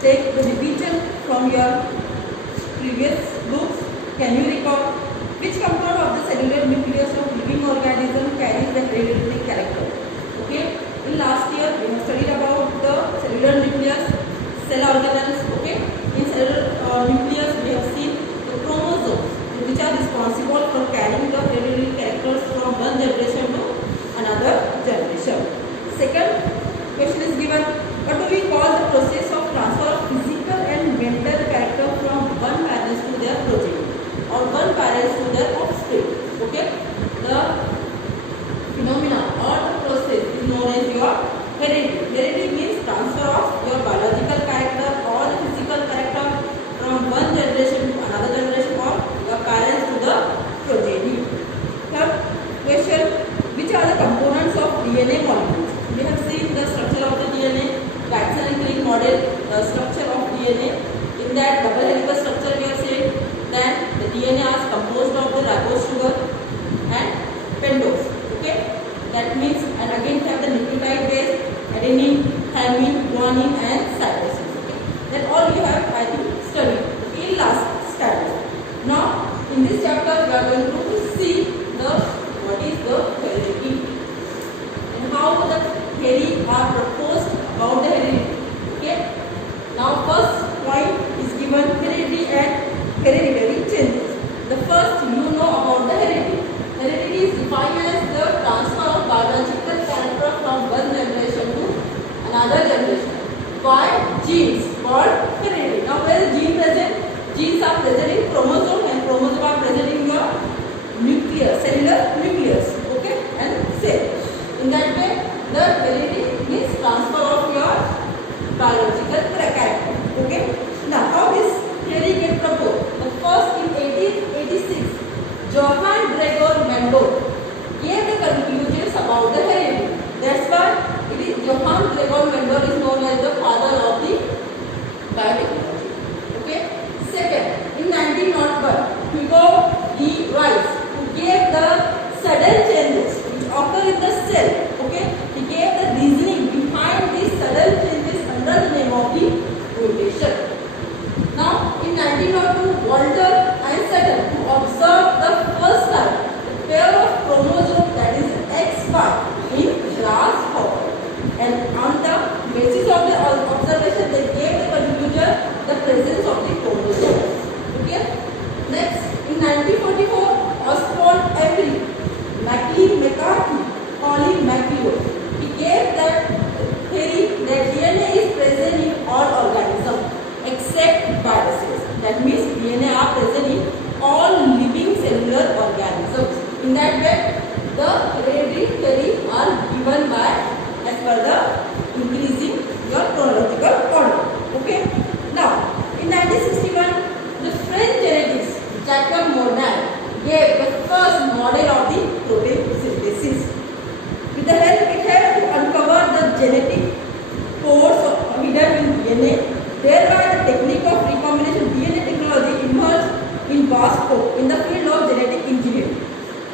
take the revision from your previous books. Can you recall which component of the cellular nucleus of living organism carries the hereditary character? Okay, in last year we have studied about the cellular nucleus, cell organelles. Okay, in cellular nucleus we have seen the chromosomes which are responsible for carrying the hereditary characters from one generation to another generation. Second question is given, what do we call the process of transfer of physical and mental character from one parent to their progeny or one parent to their offspring? Okay, the phenomena or the process is known as your heredity. Heredity means transfer of your biological character or the physical character from one generation to another generation or your parents to the progeny. Third question, which are the components of DNA molecules? We have seen the structure of the DNA, Watson and Crick model, the structure of DNA. In that double helical structure we have seen, then the DNA is composed of the ribose sugar and pentose. Okay, that means, and again we have the nucleotide base, adenine, thymine, guanine and cytosine. Okay, that all you have I think studied in last standard. Now in this chapter we are going to see the what is the heredity and how the theory are proposed about the heredity. Okay, now first point is given, heredity and hereditary changes. The first you know about the heredity. Heredity is defined as the transfer of biological character from one generation to another generation by genes called heredity. Now where is gene present? Genes are present in chromosome and chromosome are present in your nucleus, cellular nucleus. Okay, and cell. In that way, the heredity means transfer of your biological character. Okay. Now how this theory get proposed? The first in 1886, Johann Gregor Mendel gave the conclusions about the heredity. That's why it is Johann Gregor Mendel is known as the father of the biotechnology. Okay. Second, in 1901, Hugo E. Rice, who gave the sudden changes which occur in the cell. Okay, he gave the reasoning behind these sudden changes under the name of the mutation. Now, in 1902, Walter Einstein, who observed the first time the pair of chromosomes, that is XY, in grasshopper, and on the basis of the observation, they gave the conclusion the presence of the chromosomes. Okay. Next, in 1944, Oswald Avery, Maclean McCarthy, Colin McLeod, he gave that theory that DNA is present in all organisms except viruses. That means DNA are present in all living cellular organisms. In that way, the hereditary theory are given by as per the increasing your chronological order. Okay. Now, in 1961, the French geneticists Jacob Monod gave the first model of the protein synthesis. With the help, it helped to uncover the genetic codes hidden in DNA. Thereby, the technique of recombination DNA technology emerged in vast scope in the field of genetic engineering.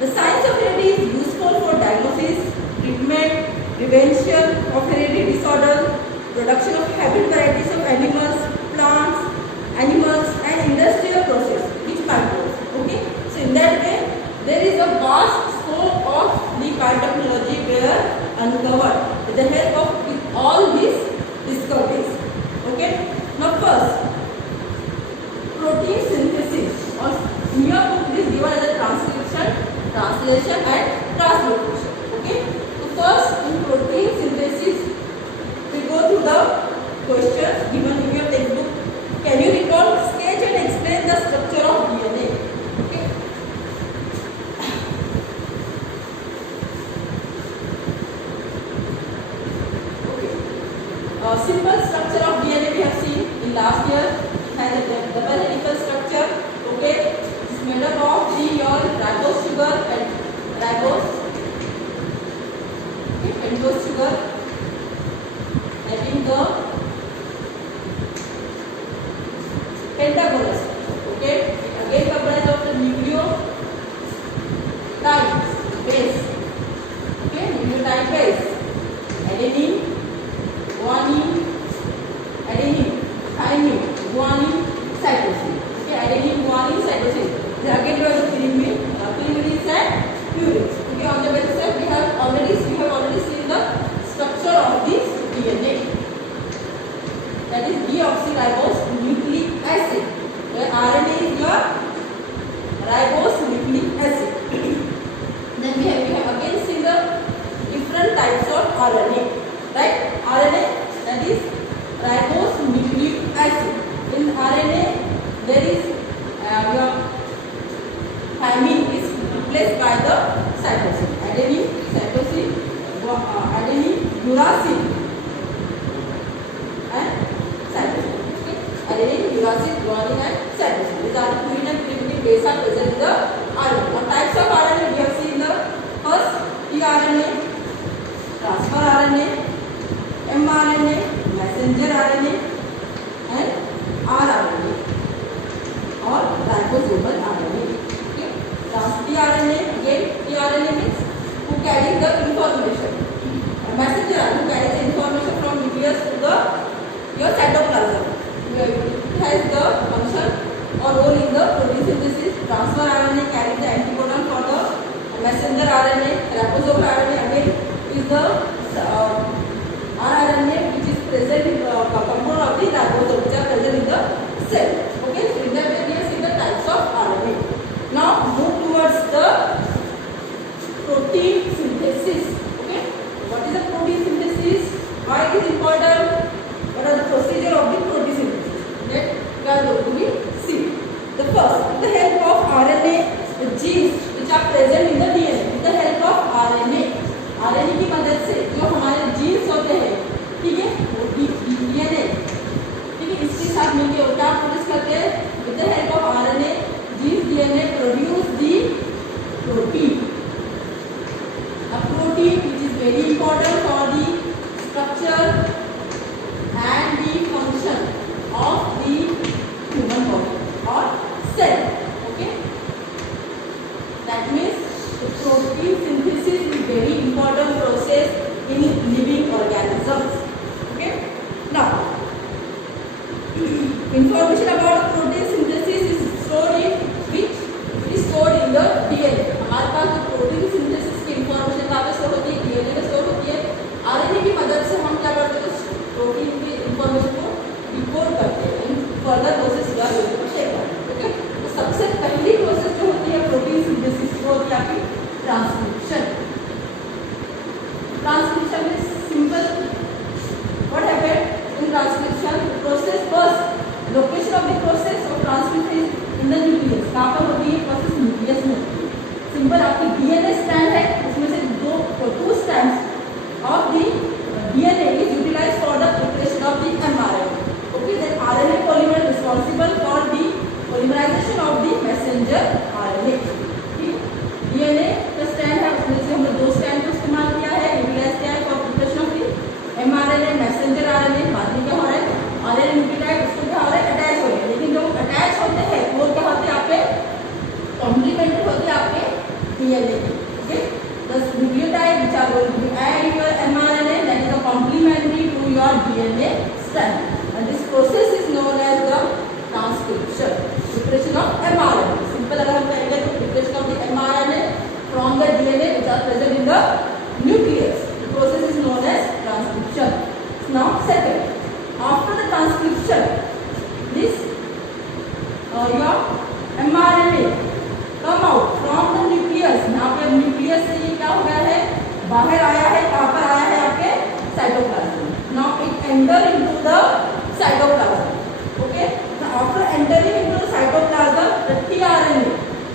The science of heredity is useful for diagnosis, treatment, prevention of hereditary disorders, production of hybrid varieties of animals, plants, and industrial process, which microbes. Okay, so in that way, there is a vast scope of the biotechnology were uncovered with the help of all these discoveries. Okay. Now first, protein synthesis, or in your book it is given as a transcription, translation and translocation. Okay. So first in protein synthesis, we go through the questions given in your textbook. Can you recall, sketch and explain the structure of DNA? Okay. Simple structure of DNA we have seen in last year. It has a double helical structure. Okay, it's made up of your ribose sugar and ribose, okay, pentose sugar, having the pentagonal structure. Okay, again comprised of the nucleotide base. Okay, nucleotide base, adenine, guanine, adenine, Okay, on the basis of we have already seen the structure of this DNA. That is deoxyribose nucleic acid. The RNA is your ribose nucleic acid. Then we have again seen the different types of RNA, right? RNA, that is ribose nucleic acid. In RNA there is your thymine is replaced by the cytosine. Adenine, cytosine, adenine, uracil and cytosine. Okay? Adenine, uracil, guanine and cytosine. These are the purine and primitive base are present in the RNA. Now types of RNA we have seen the first tRNA, transfer RNA, mRNA, messenger RNA and rRNA or ribosomal RNA. Okay? tRNA, again tRNA means who carries the information. Messenger RNA who carries the information from nucleus to the your cytoplasm. It has the function or role in the protein synthesis. Transfer RNA carries the anticodon for the messenger RNA. Ribosomal RNA again is the rRNA which is present in the component of the ribosome which are present in the cell. Okay, so in that way we have seen the types of RNA. Now move towards the protein synthesis. Okay, what is the protein synthesis? Why it is important? What are the procedure of the protein synthesis? That we are going to see. The first, with the help of RNA, the genes which are present in the DNA. With the help of RNA की मदद से जो हमारे jeans होते हैं, ठीक है, वो DNA, ठीक है, इसके साथ मिलकर वो क्या प्रोड्यूस करते हैं? With the help of RNA, genes DNA produce the protein. A protein which is very important for the structure and the function of the human body or cell. Okay, that means the protein synthesis is very important process in living organisms. Okay, now information about protein synthesis is stored in which? It is stored in the DNA. हमारे पास जो protein synthesis की information कहाँ पे store होती है? DNA में store होती है. RNA की मदद से हम क्या करते हैं? प्रोटीन की इंफॉर्मेशन को डिकोड करते हैं. फर्दर प्रोसेस या शेयर करते हैं. ओके, तो सबसे पहली प्रोसेस जो होती है प्रोटीन सिंथेसिस वो होती है आपकी transcription. Transcription is simple. What happened in transcription? The process first, location of the process of transcription is in the nucleus. कहाँ पर होती है प्रोसेस? न्यूक्लियस में होती है. सिंपल आपकी DNA स्ट्रैंड है, उसमें से two strands of the DNA is utilized for the preparation of the mRNA. Okay, then RNA polymer responsible for the polymerization of the messenger RNA. DNA का strand है, उसमें से हमने दो स्ट्रैंड को इस्तेमाल किया है, यूटिलाइज किया है for preparation of the mRNA, messenger RNA. बाद में क्या हो रहा है? RNA न्यूक्लियोटाइड उसको क्या हो रहा है? अटैच हो रहे हैं. लेकिन जब अटैच होते हैं वो क्या होते हैं? आपके कॉम्प्लीमेंट्री होते हैं आपके DNA के. Okay, the nucleotide which are going to be added in your mRNA, that is a complementary to your DNA strand, and this process is known as the transcription, preparation of mRNA. Simple अगर हम कहेंगे तो preparation of the mRNA from the DNA which are present in the nucleus. The process is known as transcription. Now second, after the transcription, this your mRNA come out from the nucleus. यहाँ पे nucleus से ये क्या हो गया है? बाहर आया है. कहाँ पर आया है? आपके cytoplasm. Now it enter into the cytoplasm. Okay. Now after entering into the cytoplasm, the tRNA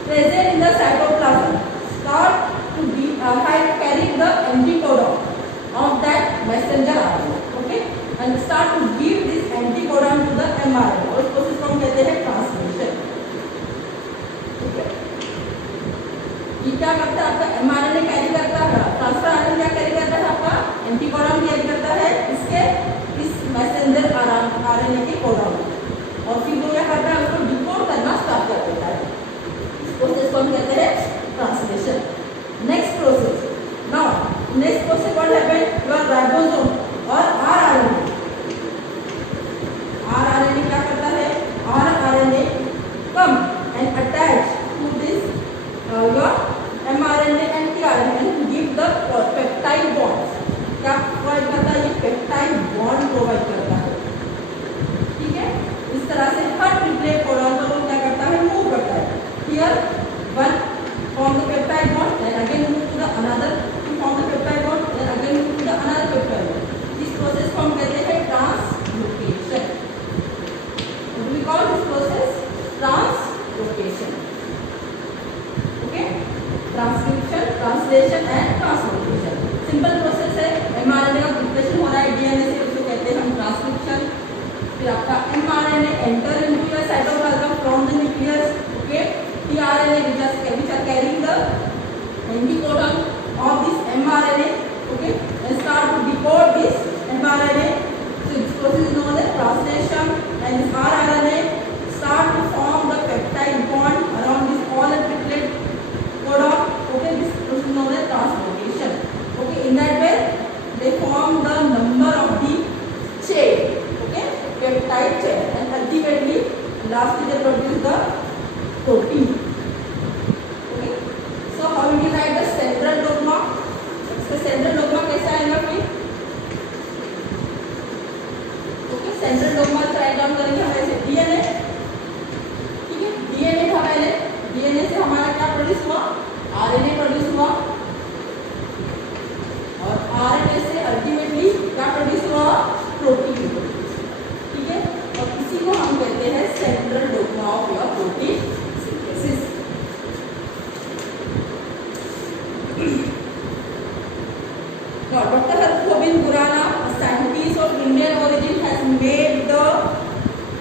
present in the cytoplasm start to be carrying the anticodon of that messenger RNA. Okay, and start to give this anticodon to the mRNA. और इस process को हम कहते हैं transcription. Okay, ये क्या करता है? आपका mRNA कैरी करता है, ट्रांसफर RNA क्या कैरी करता है? आपका एंटीकोडन कैरी करता है इसके इस मैसेंजर RNA के कोडन, और फिर वो क्या करता है? उसको डिकोड करना स्टार्ट कर देता है. इस प्रोसेस को हम कहते हैं translation. Next process. Now next process what happened? Your ribosome और rRNA क्या करता है? rRNA come and attach to this your mRNA and translation and translocation. Simple process है, mRNA का प्रिपरेशन हो रहा है DNA से, उसको कहते हैं हम ट्रांसक्रिप्शन। फिर आपका mRNA enter into the cytoplasm from the nucleus, okay. tRNA which are carrying the anticodon of this mRNA, okay, and start to decode this mRNA. So this process is known as translation, and this rRNA start to form the peptide bond around this polar triplet codon, okay. This process is known as translocation, okay. In that way they form the number of the chain, okay, peptide chain, and ultimately lastly they produce the protein, okay. So how we write the central dogma? इसका central dogma कैसा आएगा कोई? Okay, central dogma write down करेंगे हम ऐसे DNA, ठीक है। DNA था पहले, DNA से हमारा क्या प्रोड्यूस हुआ? RNA प्रोड्यूस हुआ, और RNA से अल्टीमेटली क्या प्रोड्यूस हुआ? प्रोटीन, ठीक है। और इसी को हम कहते हैं central dogma of your protein synthesis. Dr. Hargobin Khurana, a scientist of Indian origin, has made the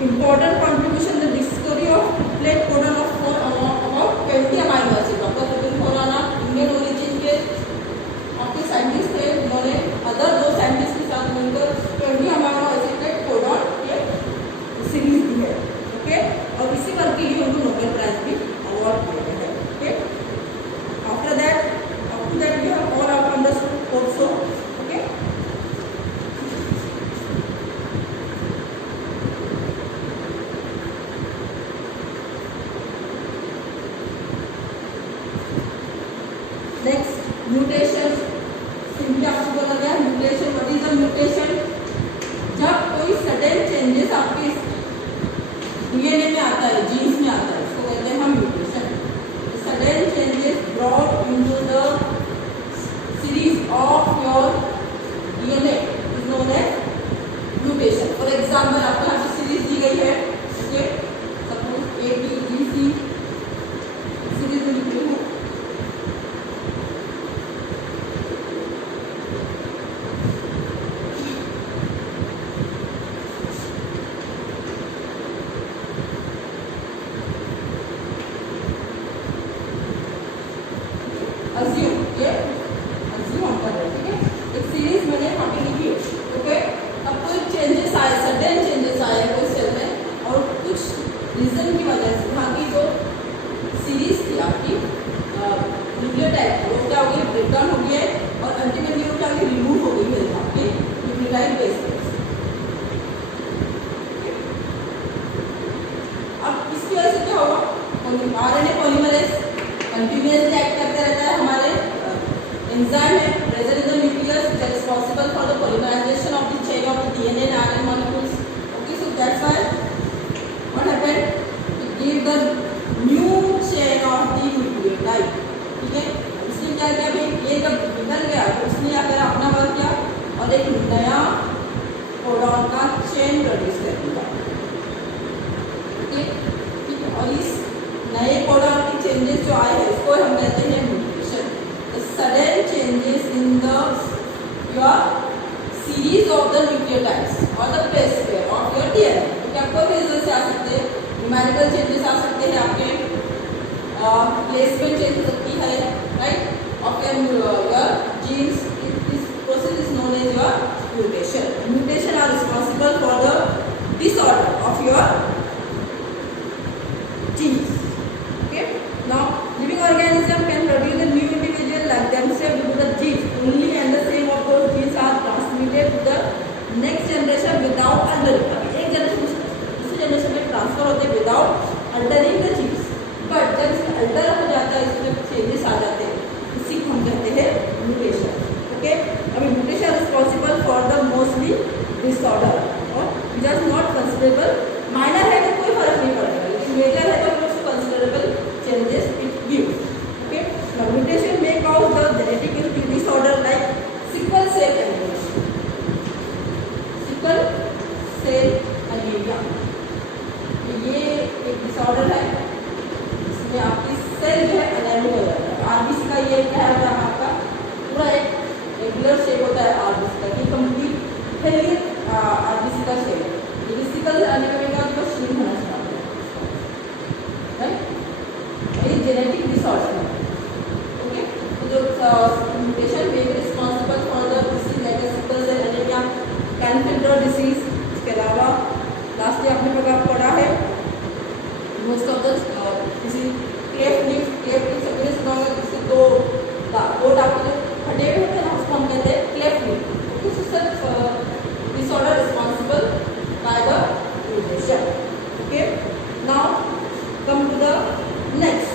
important contribution in the discovery of triplet codon of about 20 amino acids. Dr. Hargobin Khurana Indian origin के आपके scientist थे, उन्होंने other दो scientist के साथ मिलकर 20 amino acid के codon के सीरीज दी है, ओके। और इसी वर्क के लिए उनको नोबेल प्राइज भी अवार्ड दिया गया है, okay. After that up to that we have all out understood also, okay. Next, mutation. Simply आपको बोला गया mutation. What is the mutation? जब कोई सडन चेंजेस आपके डीएनए में आता है, जीन्स में आता है, इसको कहते हैं हम mutation. Sudden changes brought into the series of your DNA is known as mutation. For example आपको यहाँ पे सीरीज दी गई है, ओके, सपोज ATGC सीरीज में लिखी हूँ, अज्यूम, ये अज्यूम हम कर रहे हैं, ठीक है। एक सीरीज मैंने यहाँ पे लिखी, ओके। अब कोई चेंजेस आए, सडन चेंजेस आए कोई सेल में, और कुछ रीजन की वजह से वहाँ की जो सीरीज थी आपकी न्यूक्लियोटाइड, वो क्या हो गई? ब्रेक डाउन हो गई है, और अल्टीमेटली वो क्या होगी? रिमूव हो गई है आपकी न्यूक्लियोटाइड बेस से। अब इसकी वजह से क्या होगा? RNA पॉलीमरेज कंटिन्यूअसली एक्ट करते रहता है, हमारे एंजाइम है present in the nucleus that is responsible for the polymerization of the chain of the DNA and RNA molecules, okay. So that's why what happened? It gave the new chain of the nucleotide, ठीक है। इसने क्या किया भाई? ये जब बिगड़ गया तो उसने क्या करा? अपना वर्क किया और एक नया कोडॉन का चेन प्रोड्यूस कर दिया, ठीक है। और इस नए कोडॉन के चेंजेस जो आए हैं इसको हम कहते हैं mutation. The sudden changes in the your series of the nucleotides और the base pair of your DNA. क्या कोई रीजन से आ सकते हैं? न्यूमेरिकल चेंजेस आ सकते हैं, आपके प्लेसमेंट चेंज हो सकती है, right, of your genes. This process is known as your mutation. Mutation are responsible for the disorder of your genes, okay. Now living organism can produce a new individual like themselves due to the genes only, and the same of those genes are transmitted to the next generation without altering. अभी एक generation दूसरी generation में transfer होते हैं without altering the genes, but जब इसमें alter हो जाता है, इसमें चेंजेस आ जाते हैं, इसी को हम कहते हैं म्यूटेशन, ओके। अभी mutation responsible for the mostly disorder और जस्ट नॉट कंसिडरेबल माइनर है mutation may be responsible for the disease like a sickle cell anemia, Klinefelter disease. इसके अलावा लास्ट आपने पढ़ा है मोस्ट ऑफ द किसी क्लेफ्ट लिप सबने सुना होगा, जिससे दो दांत जो फटे हुए होते हैं ना उसको हम कहते हैं cleft lip. This is the disorder responsible by the mutation. Okay, now come to the next.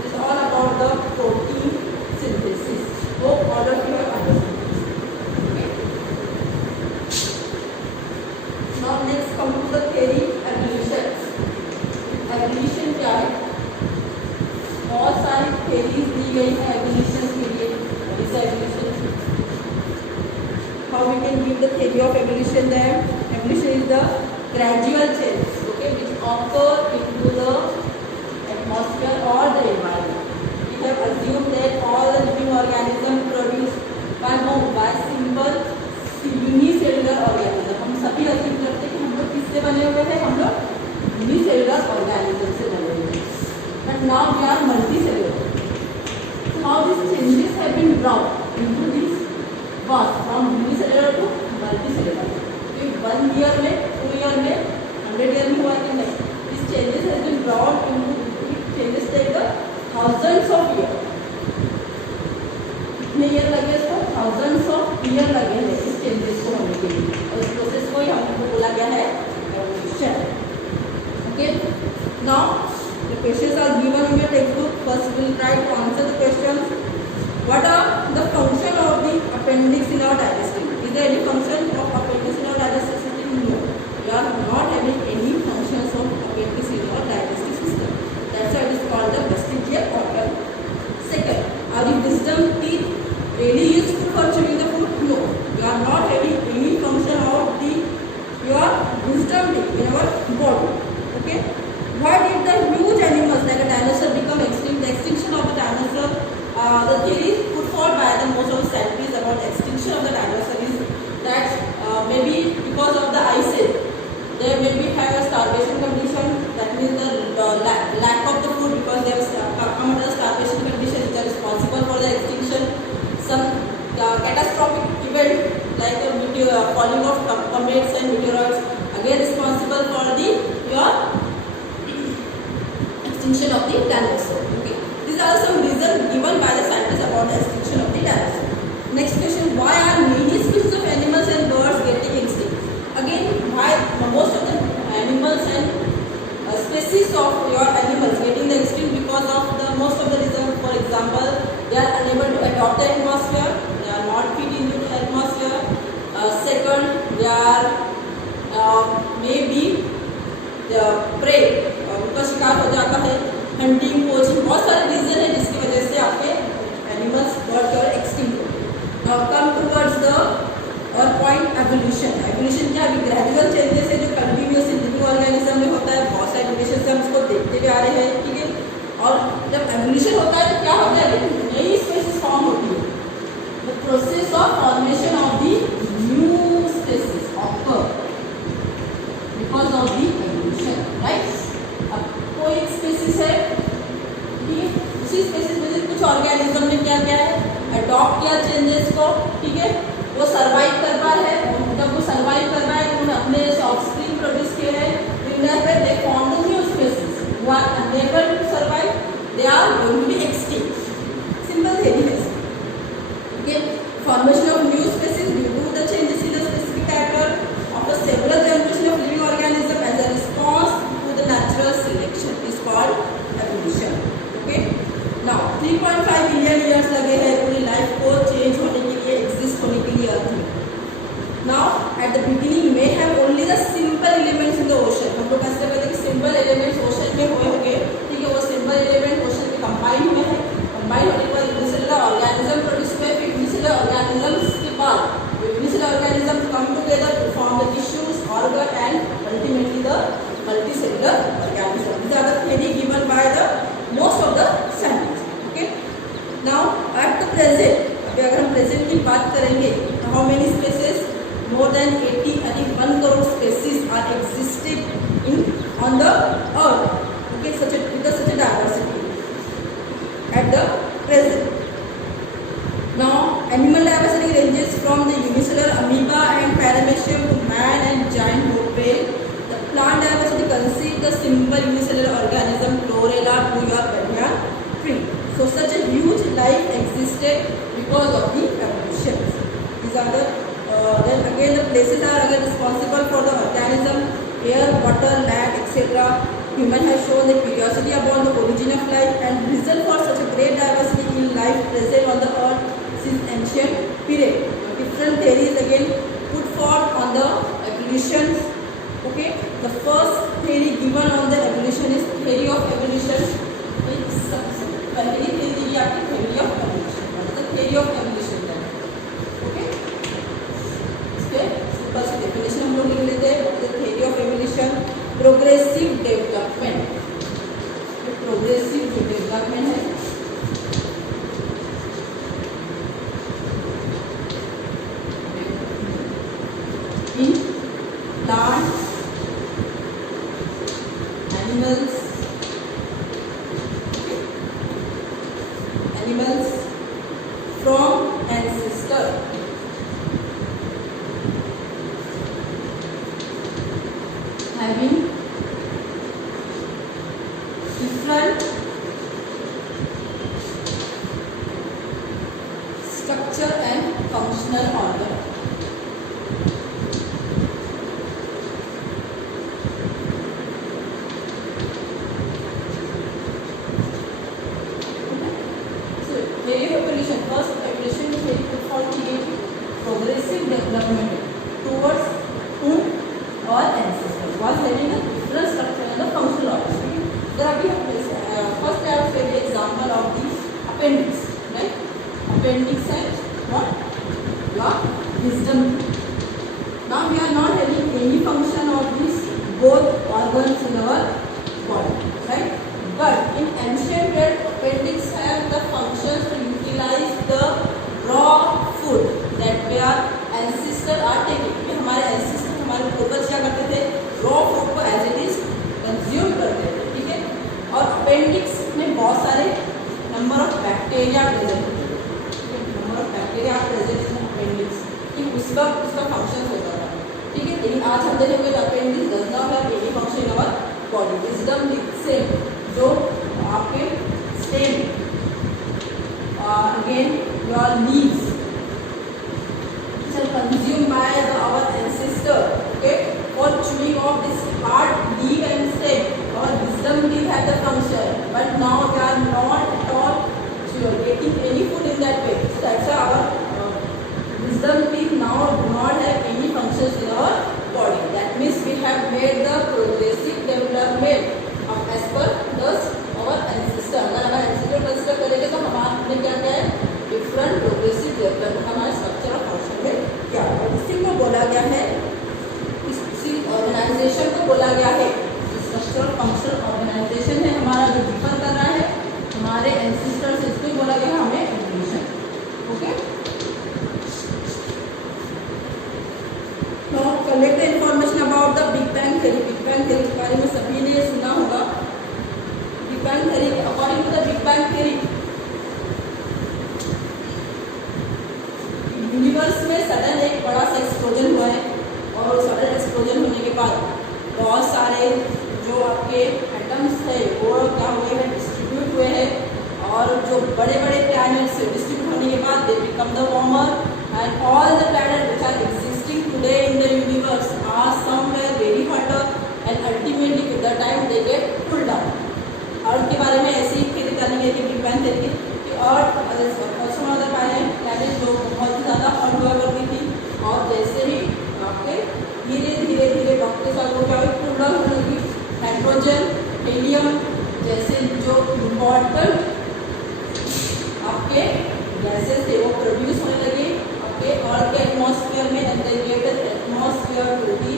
It's all about the protein synthesis. Hope all of you have understood. Okay, now next come to the theory evolution. Evolution क्या है? बहुत सारी theories दी गई है evolution के लिए. What is evolution? How we can give the theory of evolution there? Evolution is the gradual change, okay, which occur into the atmosphere or the environment. We have assumed that all the living organisms produced by simple unicellular organism. हम सभी assume करते हैं कि हम लोग किससे बने हुए हैं? हम लोग unicellular organism से बने हुए हैं. But now we are multicellular. So how these changes have been brought into this from unicellular to multicellular. तो 1 year में, 2 year में, 100 year में हुआ कि नहीं? These changes has been brought into, changes take the thousands of years. कितने year लगे इसको? Thousands of year लगे हैं इस changes को होने के लिए, और इस process को ही हमको बोला गया है evolution. Okay, now the questions are given in your textbook. First we will try to answer the questions. What are the function of the appendix in our digestive? Is there any function of appendix in our digestive system? No. We are not having any functions of appendix in our digestive system. That's why it is called the vestigial organ. Second, are the wisdom teeth really useful for chewing the food? No. We are not having any function of the your wisdom teeth in our body. Okay. Why did the huge animals like a dinosaur become extinct? The extinction of the dinosaur. The theories put forward by the most of the scientists about the extinction of the dinosaur is that maybe because of the ice age, they maybe have a starvation condition. That means the lack of the food, because they have come under starvation condition, which are responsible for the extinction. Some catastrophic event like a falling of comets and meteoroids again responsible for the your extinction of the dinosaur. Okay. These are some reasons given by the scientists about the extinction of the dinosaur. Next question: why are many species of animals and birds getting extinct? Again, why most of the animals and species of your animals getting the extinct? Because of the most of the reasons. For example, they are unable to adopt the atmosphere. They are not fit into the atmosphere. Second, they are maybe the prey उनका शिकार हो जाता है. Hunting, poaching, बहुत सारे reason है जिसकी वजह से आपके एनिमल्स बर्ड और एक्सटिंक्ट हो. नाउ कम टुवर्ड्स द और पॉइंट एवोल्यूशन. एवोल्यूशन क्या है? ग्रेजुअल चेंजेस है जो कंटिन्यूअस लिविंग ऑर्गेनिज्म में होता है. बहुत सारे एवोल्यूशन से हम इसको देखते हुए आ रहे हैं. ठीक है, और जब एवोल्यूशन होता है तो क्या होता है? नई स्पीशीज फॉर्म होती है. The process of formation of the new species occur because of the evolution. Right, कोई स्पीसीज है, ठीक है, उसी स्पीसीज में से कुछ ऑर्गेनिज्म ने क्या किया है? अडॉप्ट किया चेंजेस को. ठीक है, वो सर्वाइव कर पा रहे हैं. जब वो सर्वाइव कर रहा है तो उन्होंने अपने ऑफस्प्रिंग प्रोड्यूस किए हैं. They form the new species who are unable to survive. They are going to be extinct. Simple theory है. Okay, formation of new species due to the changes in the specific character of a several generation of living organism as a response to the natural selection is called evolution. Okay, now 3.5 billion years लगे हैं पूरी life को change होने के लिए, exist होने के लिए अर्थ में. Now at the beginning may have only the simple elements in the ocean. हम लोग ऐसे कहते हैं कि simple elements ocean में हुए होंगे. ठीक है, वो simple element ocean में combine हुए हैं. combine होने के बाद unicellular organism produce हुए. फिर unicellular organisms के बाद unicellular organisms come together to form the tissues, organ and ultimately the multicellular organism. These are the theory given by the most of the scientists. Okay, now at the present, अभी अगर हम present की बात करेंगे तो how many species? More than 80, I think 1 crore species are existing on the earth. Okay, with such a diversity. At the present. Now, animal diversity ranges from the unicellular amoeba and paramecium to man and giant hope whale. The plant diversity consists the simple unicellular organism Chlorella to your banyan tree. So, such a huge life existed because of the evolution. These are the then again the places are again responsible for the organism: air, water, land, etc. Human has shown the curiosity about the origin of life and reason for such a great diversity in life present on the earth since ancient period. Different theories again put forth on the evolution. Okay, the first theory given on the evolution is theory of evolution. सबसे पहली theory ये आपकी theory of evolution, मतलब theory of evolution है. Okay, इसके simple सी definition हम लोग लिख लेते हैं. The theory of evolution, progressive development. Progressive जो डेवलपमेंट है in plant animals from ancestor having different structure and functional organ. Evolution, first evolution theory put forward progressive development towards whom or ancestors was having a different structure and a functional organ. There are first I have said the example of the appendix, right? Appendix and what? Your wisdom. Now we are not having any function of these both organs in our body, right? But in ancient period, appendix have the functions to utilize the raw food that their ancestors are taking. कि हमारे ancestors, हमारे पूर्वज क्या करते थे? Raw food को as it is consume करते थे, ठीक है? और appendix में बहुत सारे number of bacteria present होते हैं, number of bacteria present in appendix. कि उसका functions होता था, ठीक है? लेकिन आज हम देखेंगे तो appendix does not have any function in our body. Wisdom same जो आपके stem again your leaves which are consumed by our ancestor, okay, for chewing off this hard leaf and stem. Our wisdom leaf had the function, but now we are not at all getting any food in that way. So that's why our wisdom leaf now do not have any functions in our body. That means we have made the progressive development as per thus our ancestor. अगर हमारे ancestor consider करेंगे तो हमारे क्या क्या है? Different progressive development हमारे structure और function में क्या है? इसी को बोला गया है, इसी organization को बोला गया है structural functional organization है हमारा जो differ कर रहा है हमारे ancestor से, इसको बोला गया हमें evolution. Okay? Now collect the information about the Big Bang theory. Big Bang theory के बारे में सभी ने सुना होगा. Big Bang theory, according to the Big Bang theory, universe में सडन एक बड़ा सा एक्सप्लोजन हुआ है और सडन एक्सप्लोजन होने के बाद बहुत सारे जो आपके एटम्स है वो क्या हुए हैं? डिस्ट्रीब्यूट हुए हैं और जो बड़े बड़े प्लैनेट्स डिस्ट्रीब्यूट होने के बाद they become the warmer and all the planet which are existing today in the universe are somewhere very hotter and ultimately with the time they get cooled down. Earth के बारे में ऐसी खेती करनी है कि बिग बैंग थ्योरी कि अर्थ planet जो बहुत ही ज़्यादा हॉट हुआ करती थी और जैसे ही आपके धीरे धीरे धीरे वक्त के साथ वो क्या हुई? कूल डाउन होने लगी. हाइड्रोजन, हीलियम जैसे जो इम्पॉर्टेंट आपके गैसेस थे वो प्रोड्यूस होने लगे आपके अर्थ के एटमॉस्फेयर में and then give the atmosphere to the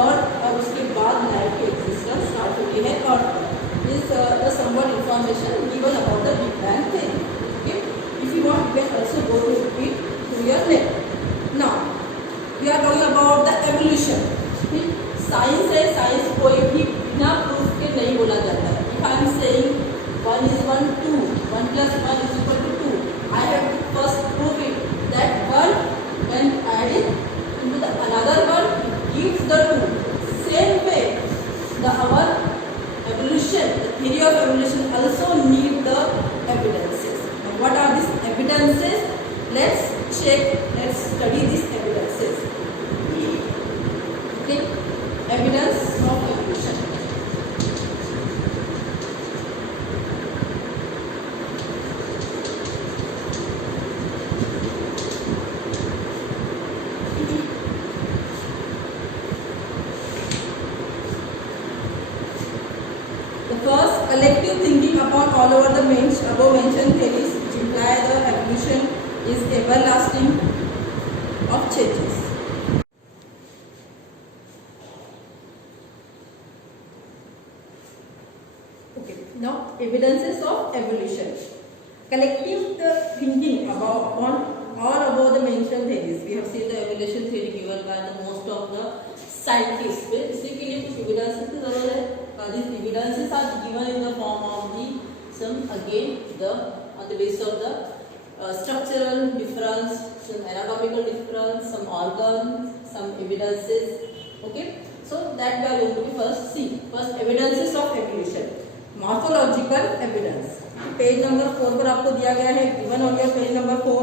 earth और उसके बाद लाइफ की एग्जिस्टेंस स्टार्ट हुई है अर्थ पर. This somewhat information given about the Big Bang theory. Okay, if you want, you can also go to it to your later. Now, we are talking about the evolution. Science है, science कोई भी बिना proof के नहीं बोला जाता है. If I am saying 1 is 1, 2, 1 plus 1 evidences. Let's study these evidences. Okay, evidence of evolution. The first, collective thinking upon all over the above mentioned theories which imply the evolution is everlasting of changes. Okay, now evidences of evolution. Collective thinking upon all above the mentioned theories. We have seen the evolution theory given by the most of the scientists. Basically, evidences की जरूरत है. These evidences are given in the form of on the basis of the structural difference, some anatomical difference, some organs, some evidences. Okay, so that we are going to first see. First, evidences of evolution. Morphological evidence. Page number 4 पर आपको दिया गया है. Given on your page number 4,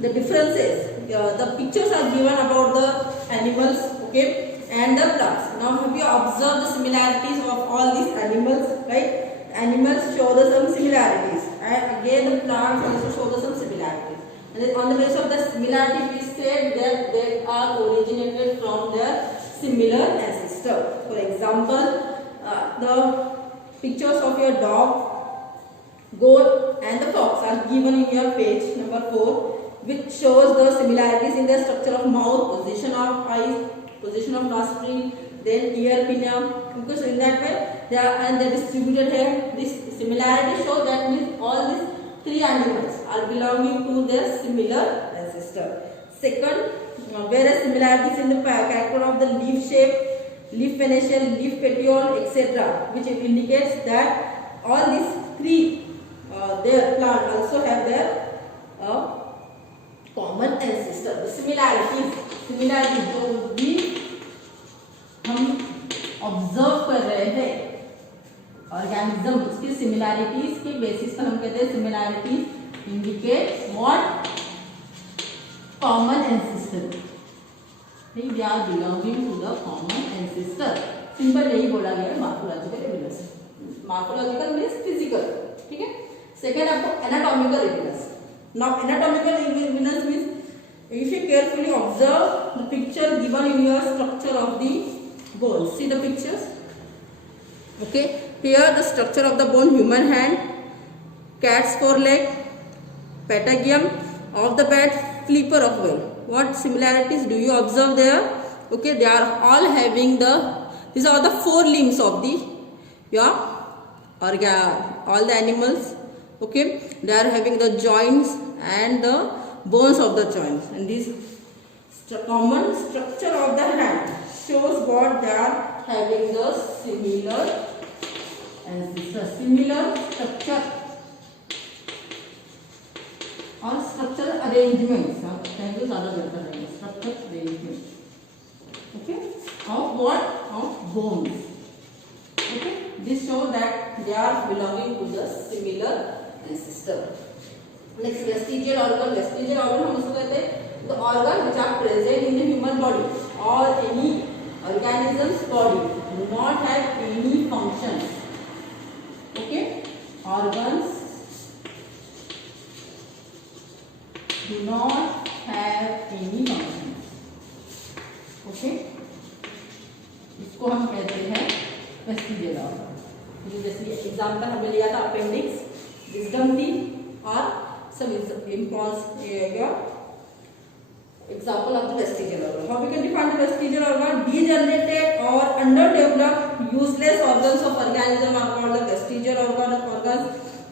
the differences. The pictures are given about the animals. Okay. And the plants. Now have you observed the similarities of all these animals, right? Animals show some similarities, and again the plants also show some similarities. And then on the basis of the similarity, we said that they are originated from their similar ancestor. For example, the pictures of your dog, goat, and the fox are given in your page number 4, which shows the similarities in the structure of mouth, position of eyes, position of nostril, then ear pinna. Okay, so in that way they are distributed here. This similarity shows that means all these 3 animals are belonging to their similar ancestor. Second, various similarities in the character of the leaf shape, leaf venation, leaf petiole, etc., which indicates that all these 3 their plant also have their common ancestor. The similarity जो भी हम observe कर रहे हैं organism, उसकी similarities के basis पर हम कहते हैं similarities indicates what common ancestor. They are belonging to the common ancestor. Simple यही बोला गया है morphological evidence. Morphological means physical. ठीक है. सेकंड आपको anatomical evidence. Now anatomical evidence means if you carefully observe the picture given in your structure of the bone. See the pictures. Okay, here the structure of the bone: human hand, cat's foreleg, patagium of the bat, flipper of whale. What similarities do you observe there? Okay, they are all having these are the 4 limbs of the all the animals. Okay, they are having the joints and the bones of the joints, and this common structure of the hand shows what they are having the similar structure or structural arrangements. Structural arrangement. Okay, of what? Of bones. Okay, this shows that they are belonging to the similar ancestor. Next, vestigial organ. Vestigial organ हम उसको कहते हैं the organ which are present in the human body or any organism's body do not have any functions. Okay, organs do not have any functions. Okay, इसको हम कहते हैं vestigial organ. जैसे example हमने लिया था अपेंडिक्स, विजडम टीथ और some example of the vestigial organ. How we can define the vestigial organ? Degenerated or underdeveloped useless organs of organism are called the vestigial organs.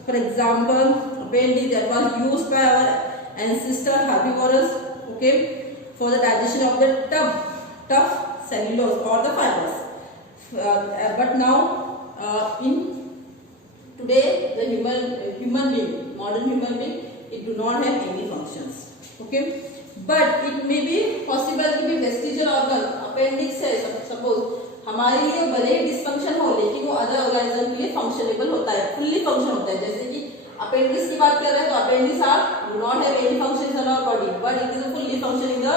For example, appendix that was used by our ancestor herbivores, okay, for the digestion of the tough cellulose or the fibers. But now in today the human being, modern human being, it do not have any functions. Okay, but it may be possible कि भी vestigial organ appendix है, suppose हमारे लिए भले dysfunction हो लेकिन वो other organism के लिए फंक्शनेबल होता है, फुल्ली फंक्शन होता है. जैसे कि अपेंडिक्स की बात कर रहे हैं तो appendix are not have any function in our body but it is a fully function in the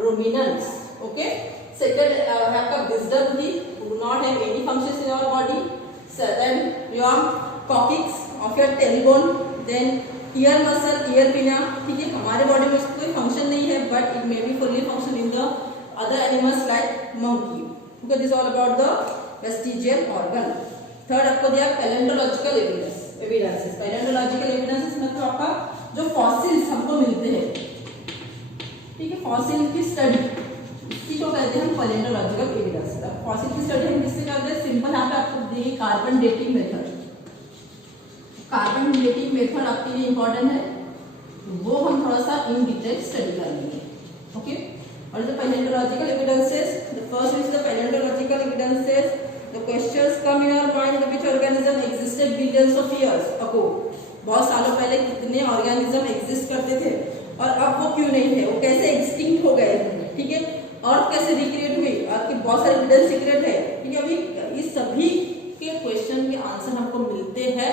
ruminants. Okay. Second, have the wisdom teeth who do not have any functions in our body. Then your coccyx of your tailbone. Then ear muscle, ear pinna. ठीक है, हमारे body में कोई function नहीं है but it may be fully function in the other animals like monkey. Okay, this is all about the vestigial organ. Third आपको दिया paleontological evidences. Paleontological evidences मतलब आपका जो fossils हमको मिलते हैं, ठीक है, फॉसिल की स्टडी, इसी को कहते हैं हम पैलेंटोलॉजिकल एविडेंस। फॉसिल की स्टडी हम किससे करते हैं? सिंपल यहाँ पे आपको देखिए carbon dating method. Carbon dating method आपके लिए इंपॉर्टेंट है, वो हम थोड़ा सा इन डिटेल स्टडी कर लेंगे। ओके, और the palaeontological evidences, the first is the palaeontological evidences, the questions come in our mind which organism existed billions of years ago. बहुत सालों पहले कितने ऑर्गेनिज्म एग्जिस्ट करते थे और अब वो क्यों नहीं है, वो कैसे एक्सटिंक्ट हो गए, ठीक है, अर्थ कैसे रिक्रिएट हुई, अर्थ के बहुत सारे हिडन सीक्रेट है, ठीक है। अभी इस सभी के क्वेश्चन के आंसर हमको मिलते हैं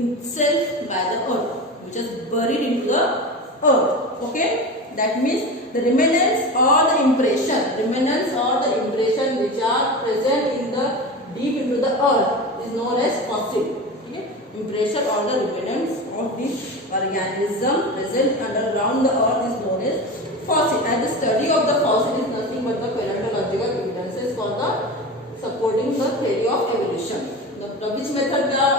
itself by the earth which is buried into the earth. Okay, that means the remnants or the impression which are present in the deep into the earth is known as fossil. Okay, impression or the remnants of this organism present underground the earth is known as fossil, and the study of the fossil is nothing but the paleontological evidences for the supporting the theory of evolution. The which method we are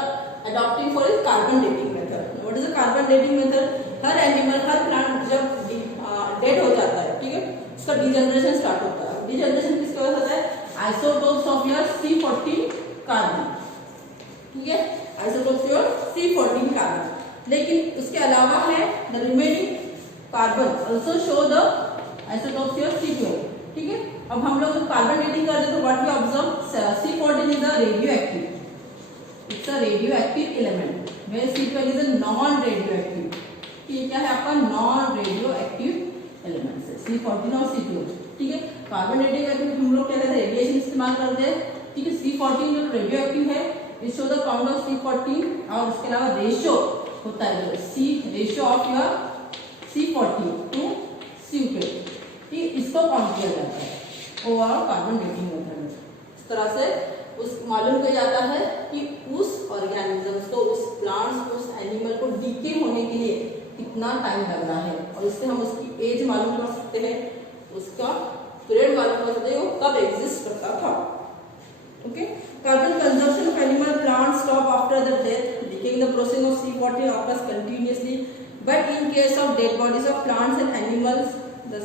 adopting for is carbon dating method. What is the carbon dating method? Her animal, her plant जब dead हो जाता है, ठीक है, उसका degeneration start होता है। Degeneration किसके वजह से होता है? Isotopes of your C14 carbon, ठीक है, आइसोटोप्स योर C14 कार्बन। लेकिन उसके अलावा है the remaining carbon also show the isotopes your C12, ठीक है। अब हम लोग कार्बन डेटिंग करते हैं तो what we observe, C14 is a radioactive, it's a radioactive element, where C12 is a non radioactive. ये क्या है आपका? नॉन रेडियो एक्टिव एलिमेंट है C14 और C12, ठीक है। कार्बन डेटिंग करते हैं हम लोग क्या करते हैं? रेडिएशन इस्तेमाल करते हैं, ठीक है। C14 जो रेडियो एक्टिव है, it show the count of C14 और उसके अलावा रेशियो होता है C ratio of your C14 to C12, ठीक, इसको काउंट किया जाता है ओवरऑल कार्बन डेटिंग मेथड में। इस तरह से उस मालूम किया जाता है कि उस ऑर्गेनिजम्स को, उस प्लांट्स, उस एनिमल को डीके होने के लिए कितना टाइम लग रहा है, और इससे हम उसकी एज मालूम कर सकते हैं, उसका पीरियड मालूम कर सकते हैं, वो कब एग्जिस्ट करता था। Okay, carbon consumption of animal plants stop after the death, decaying the process of C14 occurs continuously, but in case of dead bodies of plants and animals, the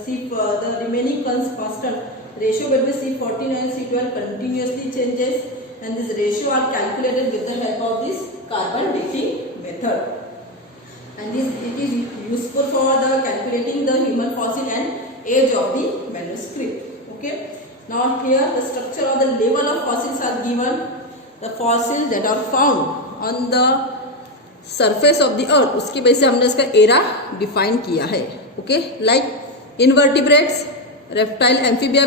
remaining constant ratio between C14 and C12 continuously changes, and this ratio are calculated with the help of this carbon dating method, and it is useful for the calculating the human fossil and age of the manuscript. Okay, now here the structure or the level of fossils are given. The fossils that are found on the surface of the earth, उसकी वजह से हमने इसका era define किया है। Okay, like invertebrates, reptile, amphibia,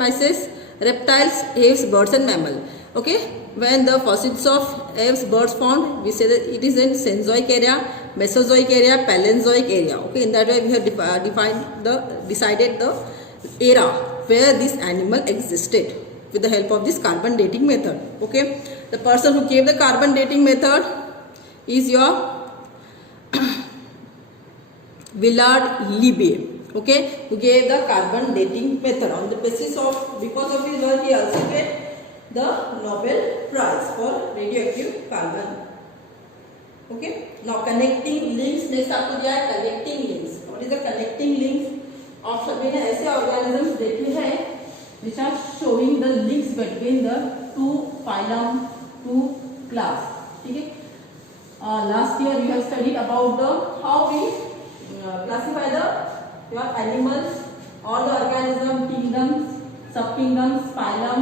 pisces, reptiles, aves, birds and mammal. Okay, when the fossils of aves, birds found, we say that it is in Cenozoic area, Mesozoic area, Paleozoic area. Okay, in that way we have decided the era where this animal existed with the help of this carbon dating method. Okay, the person who gave the carbon dating method is your Willard Libby. Okay, who gave the carbon dating method. On the basis of, because of his work, he also get the Nobel Prize for radioactive carbon. Okay, now connecting links, next आपको दिया है connecting links. What is the connecting links? आप सभी ने ऐसे organisms देखे हैं which are showing the links between the two phylum, two class. ठीक है, last year you have studied about the how we classify the your animals, all the organism, kingdoms, subkingdoms, phylum,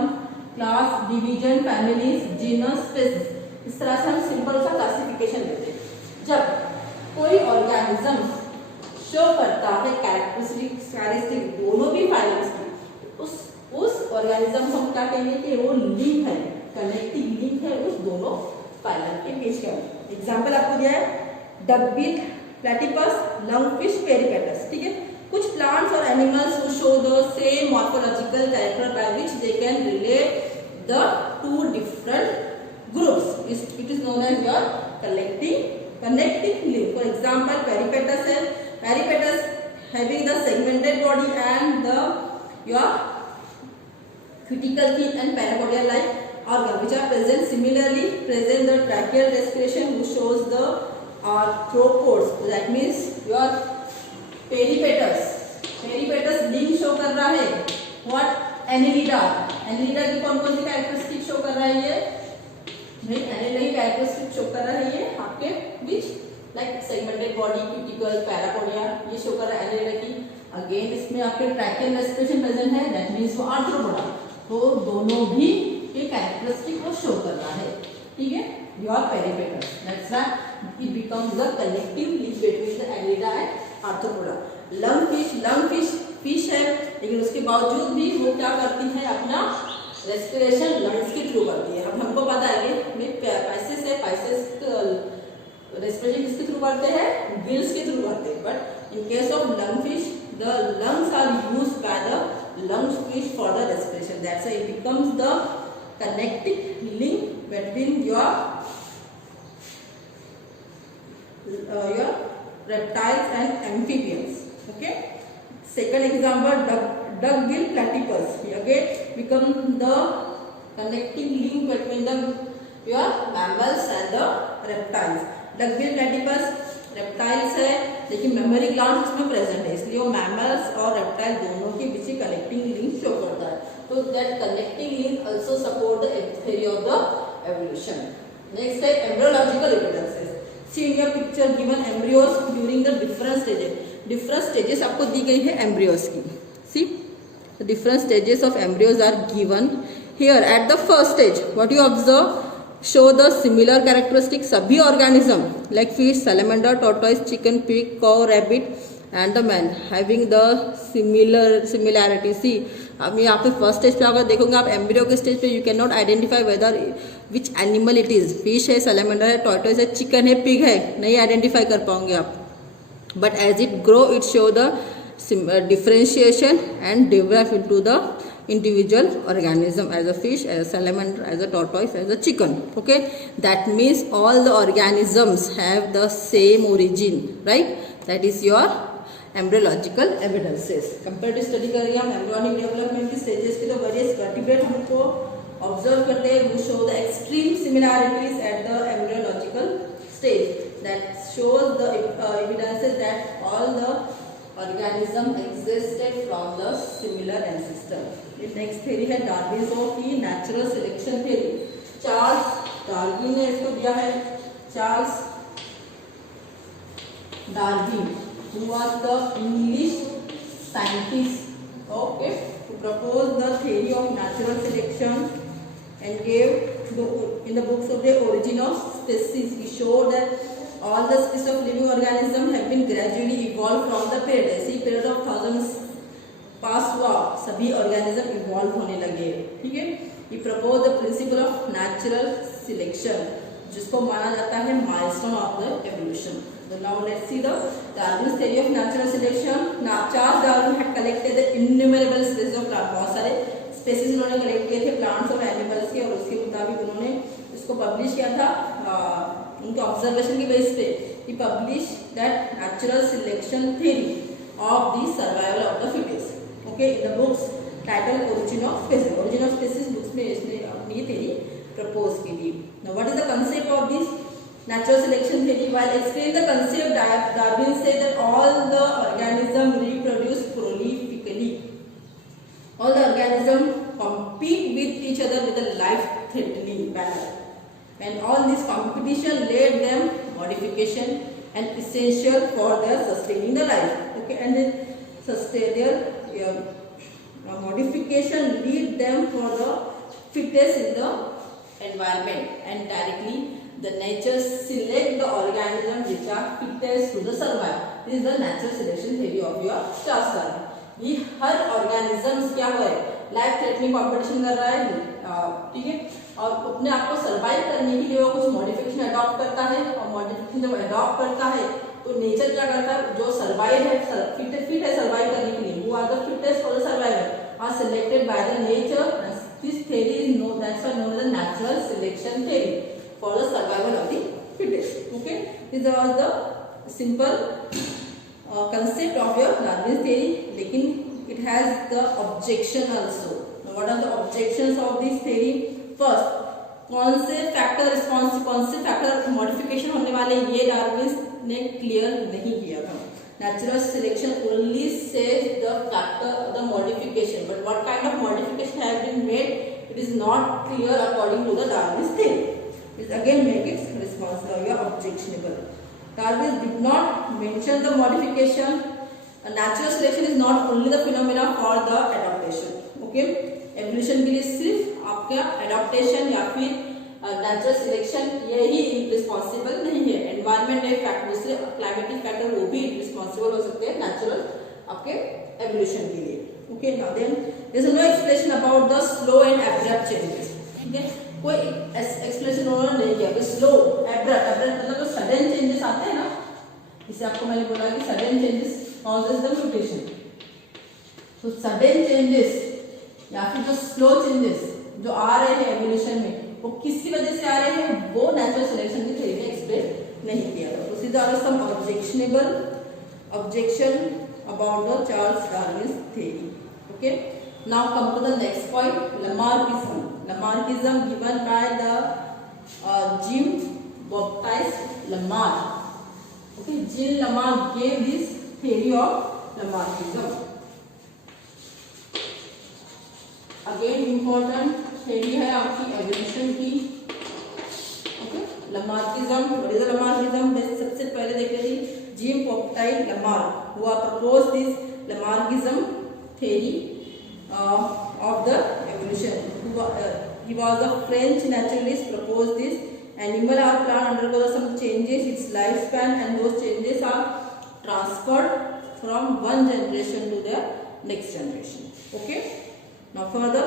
class, division, families, genus, species. इस तरह से हम simple सा classification देते हैं। जब कोई ऑर्गेनिज्म शो करता है कैरेक्टरिस्टिक दोनों भी फाइलम्स की, उस ऑर्गेनिज्म को हम क्या कहेंगे कि वो लिंक है, कनेक्टिंग लिंक है उस दोनों फाइलम के बीच का। एग्जाम्पल आपको दिया है डकबिल प्लेटिपस, लंगफिश, पेरिपेटस। ठीक है, कुछ प्लांट्स और animals who show the same morphological character by which they can relate the two different groups. It is known as your connecting link. For example, peripatus having the segmented body and the your cuticle fin and parapodia like organ which are present. Similarly, present the tracheal respiration which shows the arthropods. That means your peripatus link show कर रहा है what Annelida की कौन कौन सी characteristic show कर रहा है ये भाई एनेलिडा की कैरेक्टरिस्टिक शो कर रहा है ये आपके बीच like segmented body cuticle parapodia ये शो कर रहा है एनेलिडा की। अगेन इसमें आपके ट्रैकियल रेस्पिरेशन प्रेजेंट है दैट मींस वो आर्थ्रोपोडा तो दोनों भी ये कैरेक्टरिस्टिक को शो कर रहा है। ठीक है, your peripatus that's why it becomes the collective link between the annelida and arthropoda. Lungfish fish है लेकिन उसके बावजूद भी वो क्या करती है अपना रेस्पिरेशन लंग्स के थ्रू करती है। अब हमको पता है कि पाइसेस है, पाइसेस रेस्पिरेशन किसके थ्रू करते हैं, गिल्स के थ्रू करते हैं। But in case of lungfish the lungs are used by the lungfish for the respiration that's why it becomes the connecting link between your reptiles and amphibians. Okay, second example, duckbill platypus again become the connecting link between the your mammals and the reptiles. duckbill platypus reptiles है लेकिन memory gland उसमें present है इसलिए वो mammals और reptile दोनों के बीच connecting link show करता है। तो that connecting link also support the theory of the evolution. Next है embryological evidences. See in your picture given embryos during the different stages. Different stages आपको दी गई है embryos की. See the different stages of embryos are given here. At the first stage, what you observe show the similar characteristics. सभी organism like fish, salamander, tortoise, chicken, pig, cow, rabbit and the man having the similarity. See अब यहाँ पे first stage पे अगर देखोगे आप embryo के stage पे you can not identify whether which animal it is, fish है, सैलेमेंडर है, टॉर्टोइस है, चिकन है, पिग है, नहीं आइडेंटिफाई कर पाओगे आप। But as it grow it show the differentiation and develop into the individual organism as a fish, as a salamander, as a tortoise, as a chicken. Okay, that means all the organisms have the same origin, right? That is your embryological evidences. Comparative study कर रही हैं हम embryonic development की stages की, तो various vertebrate हमको observe करते हैं who show the extreme similarities at the embryological stage. That shows the evidences that all the organism existed from the similar ancestor. Next theory है डार्विन की natural selection theory. Charles Darwin ने इसको दिया है। Charles Darwin who was the English scientist, okay, who proposed the theory of natural selection and gave in the books of the origin of species. He showed that all the species of living organisms have been gradually evolved from the period. ऐसी period of thousands पास हुआ, सभी organism evolve होने लगे। ठीक है, ये propose the principle of natural selection जिसको माना जाता है milestone of the evolution. Now let's see the Darwin's theory of natural selection. Charles Darwin had collected the innumerable species of plant, बहुत सारे स्पीसीज उन्होंने कलेक्ट किए थे प्लांट्स और एनिमल्स के, और उसके मुताबिक उन्होंने इसको पब्लिश किया था उनके ऑब्जर्वेशन की बेस पे। He publish that natural selection theory of the survival of the fittest. Okay, in the books titled Origin of Species. Origin of Species books में इसने अपनी theory propose की थी। Now, what is the concept of this natural selection theory? While explaining the concept, Darwin said that all the organisms reproduce prolifically. All the organisms compete with each other with a life-threatening manner, and all this competition led them modification and essential for their sustaining the life. Okay, and then sustain their modification lead them for the fittest in the environment, and directly the nature select the organisms which are fittest to the survive. This is the natural selection theory of your Charles Darwin. ये हर organisms क्या हुआ है, life threatening competition कर रहा है, ठीक है, और अपने आप को सर्वाइव करने के लिए वो कुछ मॉडिफिकेशन अडॉप्ट करता है, और मॉडिफिकेशन जब अडॉप्ट करता है तो नेचर क्या करता है, जो सर्वाइव है, फिट है सर्वाइव करने के लिए, वो are the fittest for the survival are selected by the nature. This theory is known, that's why known as the natural selection theory for the survival of the fittest. Okay, this was the simple concept of your Darwin's theory. लेकिन it has the objection also. Now, what are the objections of this theory? First, कौन से factor modification होने वाले ये Darwin ने clear नहीं किया था. Natural selection only says the factor the modification, but what kind of modification have been made it is not clear according to the Darwin's theory. This again make it responsible or objectionable. Darwin did not mention the modification. Natural selection is not only the phenomena for the adaptation. Okay, evolution के लिए सिर्फ आपका adaptation या फिर natural selection यही responsible नहीं है. Environment एक फैक्टर, दूसरे climatic factor वो भी responsible हो सकते हैं natural आपके evolution के लिए. Okay, now then there is no explanation about the slow and abrupt changes. ठीक है, कोई एक्सप्लेनेशन उन्होंने नहीं किया कि स्लो एब्रप्ट मतलब जो सडन चेंजेस आते हैं ना, इसे आपको मैंने बोला कि sudden changes causes the mutation. तो सडन चेंजेस या फिर जो स्लो चेंजेस जो आ रहे हैं एवोल्यूशन में, वो किसकी वजह से आ रहे हैं, वो नेचुरल सिलेक्शन की थ्योरी में एक्सप्लेन नहीं किया था. तो सीधा some objectionable objection about the Charles Darwin's theory. Okay, now come to the next point, Lamarckism. Lamarckism given by the Jean Baptiste Lamarck. Okay, Jean Lamarck gave this theory of Lamarckism. Again important theory है आपकी evolution की. Okay, Lamarckism. What is the Lamarckism? सबसे पहले देख लेते हैं Jean Baptiste Lamarck who proposed this Lamarckism theory of the evolution. He was a French naturalist. Proposed this. Animal or plant undergo some changes its lifespan, and those changes are transferred from one generation to the next generation. Okay. Now further,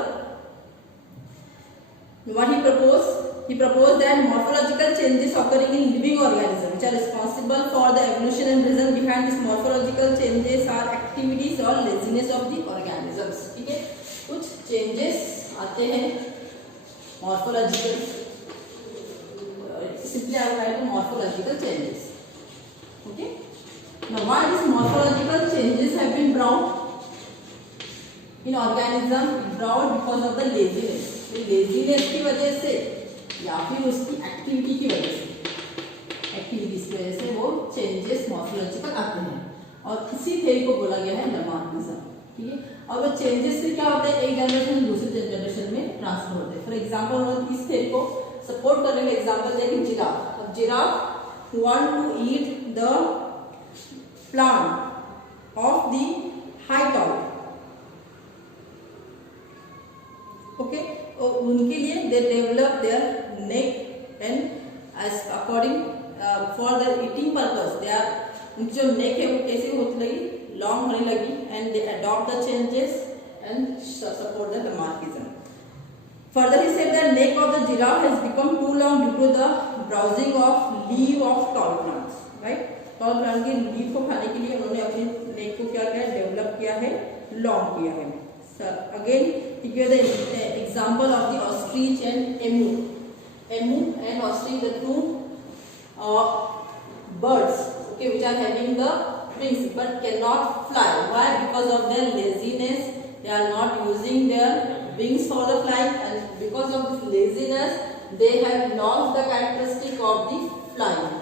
what he proposed? He proposed that morphological changes occurring in living organisms which are responsible for the evolution and reason behind these morphological changes are activities or laziness of the organisms. ठीक है, कुछ changes आते हैं morphological, simply I will write morphological changes. Okay. Now why these morphological changes have been brought in organism? Brought because of the laziness. laziness की वजह से या फिर उसकी एक्टिविटी की वजह से, एक्टिविटीज की वजह से वो चेंजेस मॉर्फोलॉजिकल आते हैं, और इसी थ्योरी को बोला गया है लमार्किज्म. ठीक है, और वो चेंजेस से क्या होता है, एक जनरेशन से दूसरे जनरेशन में ट्रांसफर होते हैं. फॉर एग्जांपल उन्होंने इस थ्योरी को सपोर्ट करने का एग्जांपल दिया कि जिराफ. अब giraffe want to eat the plant of the high top. Okay, उनके लिए they develop their neck and as according for the eating purpose they are, उनकी जो नेक है वो कैसे होती लगी, लॉन्ग होने लगी, and they adopt the changes and support the लमार्किज्म. Further he said that neck of the giraffe has become too long due to the browsing of leaf of tall plants. Right? tall plant के leaf को खाने के लिए उन्होंने अपनी neck को क्या किया, डेवलप किया है, लॉन्ग किया है. Again he gave the example of the ostrich and emu. Emu and ostrich, the two birds, okay, which are having the wings but cannot fly. Why? Because of their laziness. They are not using their wings for the flight, and because of this laziness they have lost the characteristic of the flying.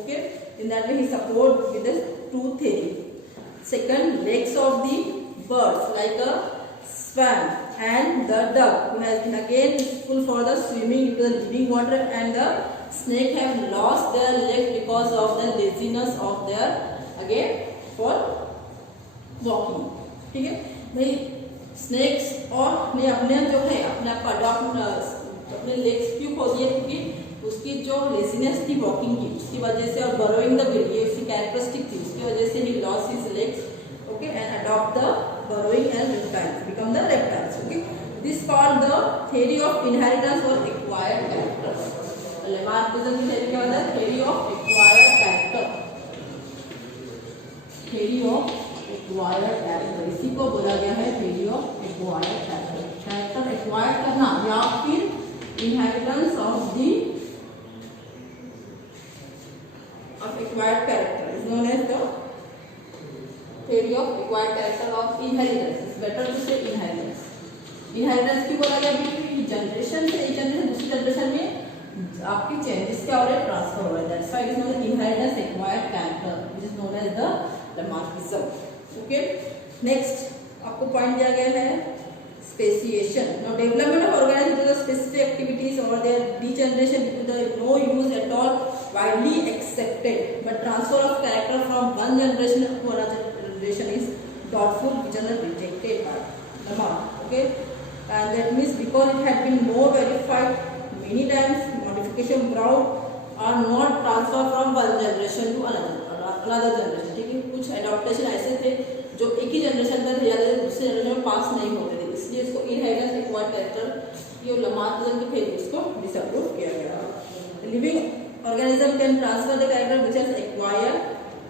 Okay, in that way he support with the two theory. Second, legs of the birds like a swan and the duck who has been again useful for the swimming into the living water, and the snake have lost their legs because of the laziness of their again for walking. ठीक है भाई, snacks और ने अपने जो है अपने आप अडॉप्ट अपने लेग्स क्यों खो दिए, क्योंकि उसकी जो लेजीनेस थी वॉकिंग की उसकी वजह से, और बरोइंग द बिल ये उसकी कैरेक्टरिस्टिक थी, उसकी वजह से ही loss his legs. Okay, and adopt the burrowing and reptiles, become the reptiles. Okay, this called the theory of inheritance और एक्वायर्ड कैरेक्टर। लेमार्क की थ्योरी क्या होता है? Theory of acquired character, theory of acquired character, इसी को बोला गया है theory of acquired character. Character acquired करना या फिर inheritance of the acquired character is known as the theory of acquired character of inheritance. It's better to say inheritance. Inheritance की बोला गया कि जनरेशन से एक जनरेशन दूसरी जनरेशन में आपकी चेंजेस क्या हो रहे हैं? ट्रांसफर हो रहा है। That's why it is known as inheritance acquired character, which is known as the Lamarckism. Okay. Next आपको पॉइंट दिया गया है speciation. Now development of organisms to the specific activities or their degeneration due to the no use at all widely accepted, but transfer of character from one generation to another generation is doubtful, which are rejected by Lamarck. Okay, and that means because it had been more verified many times, modification brought are not transferred from one generation to another generation. ठीक है, कुछ adaptation ऐसे थे जो एक ही generation में थे, दूसरे जनरेशन में पास नहीं होते थे, इसलिए इसको इनहेरिटेंस एक्वायर्ड कैरेक्टर ये लमार्किज्म की थ्योरी इसको डिसअप्रूव किया गया। Living organism can transfer the character which has acquired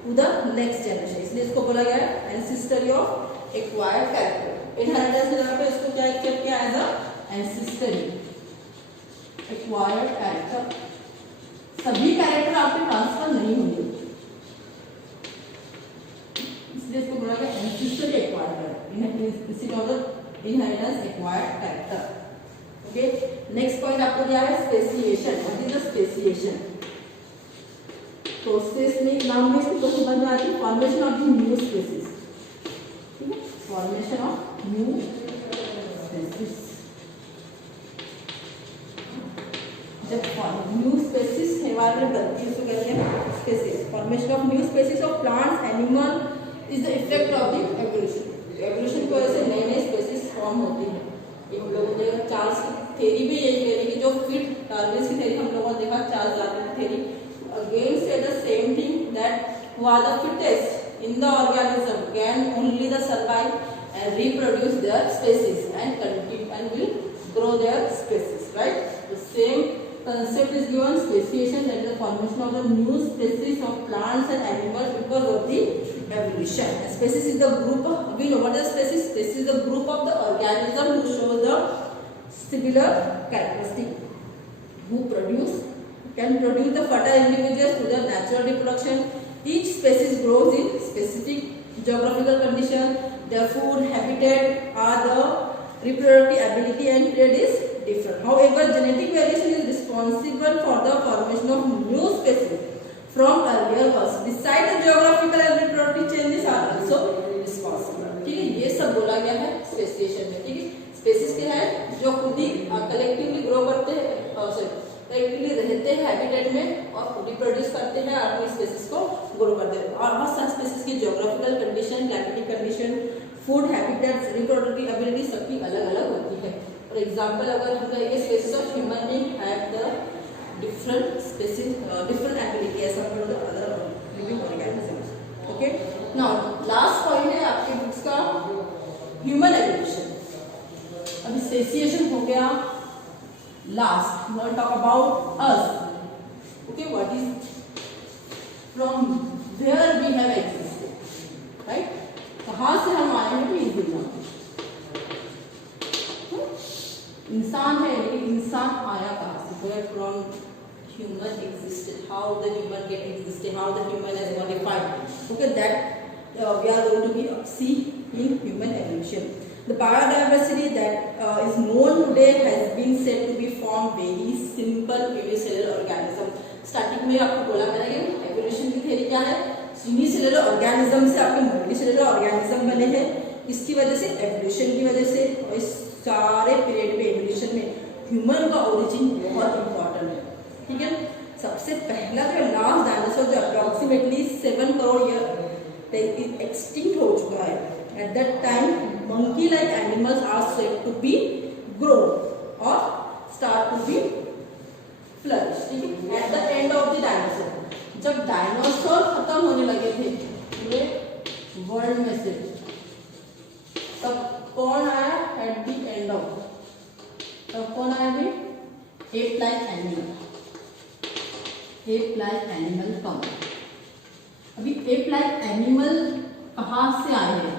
to the next generation, इसलिए इसको बोला गया है ancestry of acquired character. Inheritance के नाम पे इसको क्या एक्सेप्ट किया as a ancestry acquired character. सभी कैरेक्टर आपके ट्रांसफर नहीं होंगे, इसलिए इसको बोला गया ancestry acquired inheritance acquired character. Okay, next point आपको दिया है speciation. What is the speciation? Process में नाम में इसको समझ में आती है formation of the new species. ठीक है, फॉर्मेशन ऑफ न्यू स्पीसीज। जब न्यू स्पीसीज एनवायरनमेंट बनती है उसको कहते हैं species. Formation of new species of plants animal is the effect of the evolution. Evolution की वजह से नए नए स्पीसीज फॉर्म होती है। एक लोगों ने चार्ल्स की थ्योरी भी यही कह रही कि जो फिट डार्विन की थ्योरी हम लोगों ने देखा, चार्ल्स डार्विन की थ्योरी अगेन से the same thing that who are the fittest in the organism can only the survive and reproduce their species and continue and will grow their species, right? The same concept is given speciation, that is the formation of the new species of plants and animals because of the evolution. A species is the group of, we know what is species? Species is the group of the organism who show the similar characteristic, who can produce the fertile individuals through the natural reproduction. Each species grows in specific geographical condition. Their food, habitat are the reproductive ability and trade is different. However, genetic variation is responsible for the formation of new species from earlier ones. Besides the geographical and reproductive changes are also responsible. ठीक है, ये सब बोला गया है speciation में। ठीक है, स्पेसीज क्या है? जो खुद ही कलेक्टिवली ग्रो करते हैं, कलेक्टिवली रहते हैं हैबिटेट में और रिप्रोड्यूस करते हैं, अपनी स्पेसीज को ग्रो करते हैं। और बहुत सारे स्पेसीज की geographical condition, climatic condition, food habitats, reproductive ability सबकी अलग अलग होती है। फॉर एग्जाम्पल, अगर हम कहेंगे species of human being have the different species different ability as compare to the other living organisms. Okay, now last point है आपके बुक्स का ह्यूमन एवोल्यूशन। अभी स्पेसिएशन हो गया last, now talk about us. Okay, what is from where we have existed, right? कहाँ से हम आए हैं इस दुनिया में? इंसान है, लेकिन इंसान आया कहाँ से? Where from human existed? How the human get existed? How the human is modified? Okay, that we are going to be see in human evolution. The biodiversity that is known today has been said to be from very simple unicellular organism. Starting में आपको बोला मैंने कि evolution की theory क्या है? Unicellular organism से आपके मल्टीसेलुलर ऑर्गेनिज्म बने हैं। इसकी वजह से एवोल्यूशन की वजह से और इस सारे पीरियड में एवोल्यूशन में ह्यूमन का ओरिजिन बहुत इंपॉर्टेंट है। ठीक है, सबसे पहला जो लास्ट डायनासोर जो अप्रॉक्सीमेटली 7 करोड़ ईयर एक्सटिंक्ट हो चुका है, at that time monkey like animals are said to be grow और स्टार्ट टू बी फ्लरिश। ठीक है, at the end of the dinosaur, जब डायनासोर खत्म होने लगे थे पूरे वर्ल्ड में से, तब कौन आया एट द एंड ऑफ? तब कौन आया भाई? Ape ape like animal, ape like animal come. अभी एप लाइक एनिमल कहाँ से आए हैं,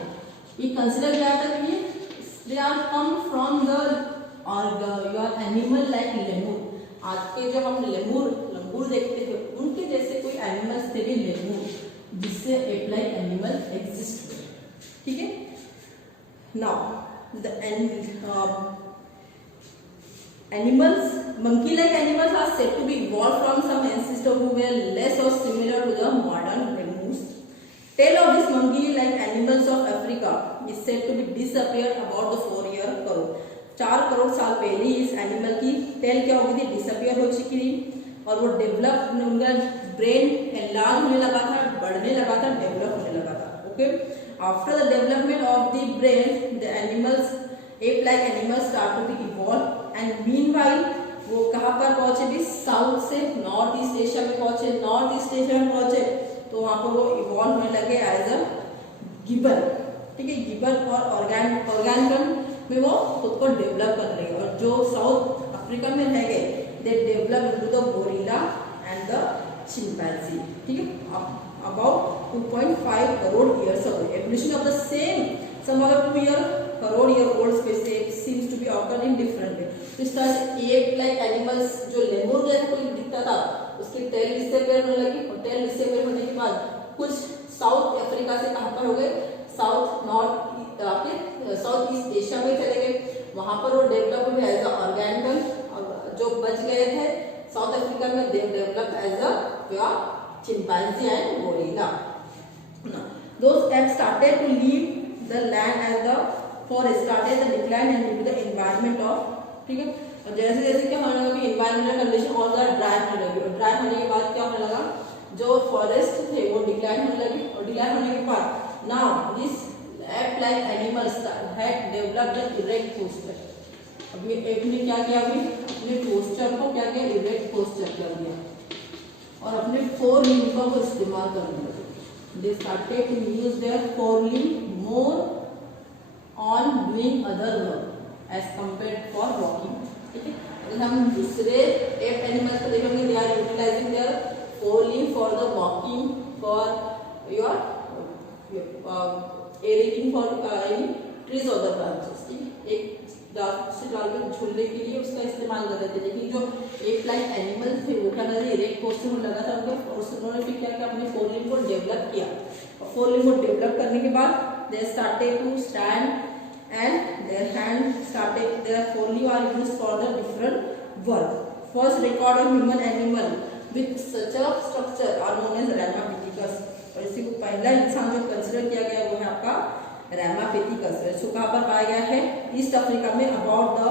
ये कंसिडर किया था कि they are come from the और योर एनिमल लाइक लेमूर। आज के जब हम लंगूर देखते हैं उनके जैसे कोई एनिमल्स थे भी लेमूर, जिससे एप लाइक एनिमल एग्जिस्ट हुए। ठीक है, now the animals, monkey-like animals are said to be evolved from some ancestors who were less or similar to the modern lemurs. Tail of this monkey-like animals of Africa is said to be disappeared about the 4 crore 4 crore साल पहले इस animal की tell क्या हो गई थी, disappear हो चुकी थी और वो डेवलप, उनका ब्रेन एनलार्ज होने लगा था, बढ़ने लगा था, डेवलप होने लगा था। Okay, after the development of the brain the animals ape like animals start to be evolve and meanwhile वो कहाँ पर पहुंचे भी, साउथ से नॉर्थ ईस्ट एशिया में पहुंचे, नॉर्थ ईस्ट एशिया में पहुंचे तो वहां पर वो इवॉल्व होने लगे एज अ गिबन। ठीक है, गिबन और ऑर्गेनिज्म में वो खुद को डेवलप कर रहे हैं और जो साउथ अफ्रीका में रह गए they develop into the gorilla and the chimpanzee. ठीक है, about 2.5 crore years ago evolution of the same some other 2 crore year old species seems to be occur in different way. तो इस तरह से एप लाइक एनिमल्स जो लेमूर जैसा कोई दिखता था उसकी टेल डिसअपियर होने लगी और टेल डिसअपियर होने के बाद कुछ साउथ अफ्रीका से कहां पर हो गए, साउथ नॉर्थ आपके साउथ ईस्ट एशिया में चले गए, वहां पर वो डेवलप हुए एज अ ऑर्गेनिज्म और जो बच गए थे साउथ अफ्रीका में they develop as a chimpanzee and gorilla. Those apes started to leave the land as the forest started the decline and due to the environment of, ठीक है, और जैसे जैसे क्या होने लगा कि environmental condition और ज़्यादा ड्राई होने लगी और ड्राई होने के बाद क्या होने लगा, जो फॉरेस्ट थे वो डिक्लाइन होने लगी और डिक्लाइन होने के बाद now this ape like animals had developed an erect posture। अब ये एप ने क्या किया, अभी अपने पोस्चर को क्या किया, इरेक्ट पोस्चर कर दिया और अपने 4 लिम्ब का वो इस्तेमाल करने लगे। They started to use their 4 limb more on doing other work as compared for walking। ठीक है, अगर हम दूसरे एप एनिमल्स को देखेंगे they are utilizing their 4 limb for the walking, for your aerating for any trees or the branches। ठीक है, एक डाल से डाल में झूलने के लिए उसका इस्तेमाल कर रहे थे, लेकिन जो एप लाइक एनिमल्स थे वो क्या कर रहे, इरेक्ट पोस्चर में लगा था उनके और उन्होंने फिर क्या किया, अपने 4 लिम्ब को डेवलप किया और 4 लिम्ब को डेवलप करने के बाद they started to stand and their hand started their 4 limb are used for the different work. First record of human animal with such a structure are known as Ramapithecus और इसी को पहला इंसान जो कंसीडर किया गया वो है आपका रैमापिथिकस। इसको कहाँ पर पाया गया है, ईस्ट अफ्रीका में about the